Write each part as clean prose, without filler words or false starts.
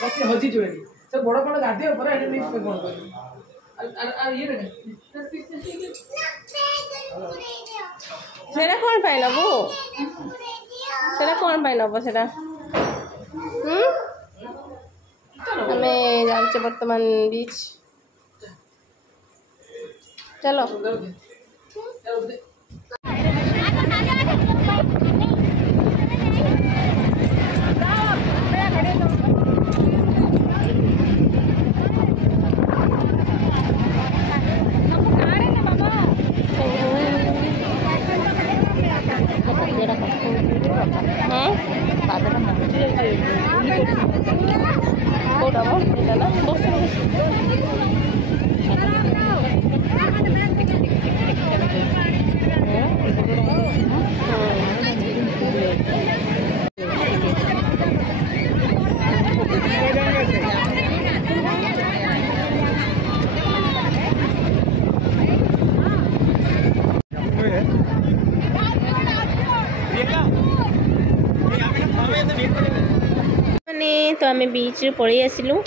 बाकी हजी जुड़े सब बड़ बड़ गाधे ऊपर एटे नहीं पे कोन कर ये रे सेरा कौन पाइल बो सेरा कौन पाइल बो सेरा हमें जाऊँ वर्तमान बीच चलो तो आम बीच पलि आसलु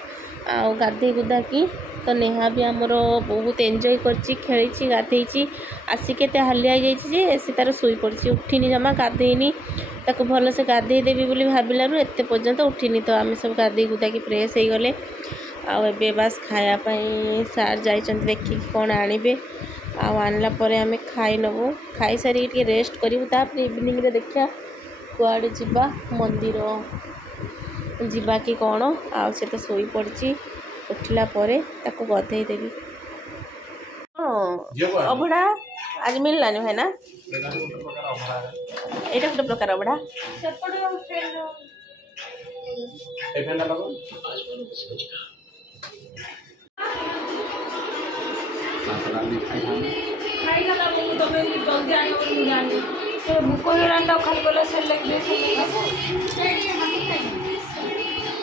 गाधे गुधाकी तो नेहा भी आमर बहुत एंजॉय करी गाधे आसिक हालिया जाइए से तार शुई पड़ी उठिनी जमा गाधेनी ताको भल से गाधे देवी बोली भाविलु एत पर्यंत उठिनी तो आम सब गाधे गुधाकी फ्रेश हो गले आबे बास खायापाई सार जाइए देखिए कौन आने आनला आम खाई नबू खाई सारी रेस्ट करूँ तापर इवनिंग रे देखा कुआड़े जीवा मंदिर जीवा कि कौन आ से तो शोई पड़ी उठला ताको गधे देवी अभड़ा आज मिललानी भाई ना यहाँ गोटे प्रकार अभड़ा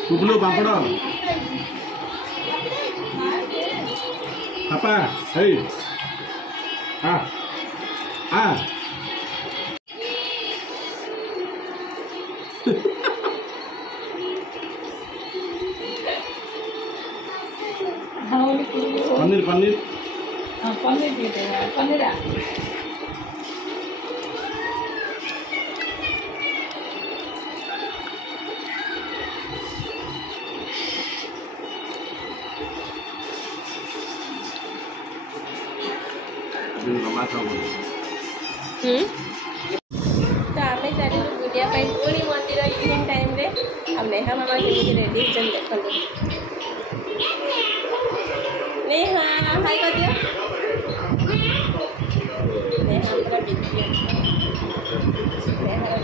कुकलू पापड़ पापा हे आ आ पनीर पनीर पनीर दे दे पनीर तो आम चल बुलिया पुणी मंदिर इवनिंग टाइम रे नेहा मामा केमी रेडी देखो नेहा हाय कर दिया नेहा पूरा बिजी नेहा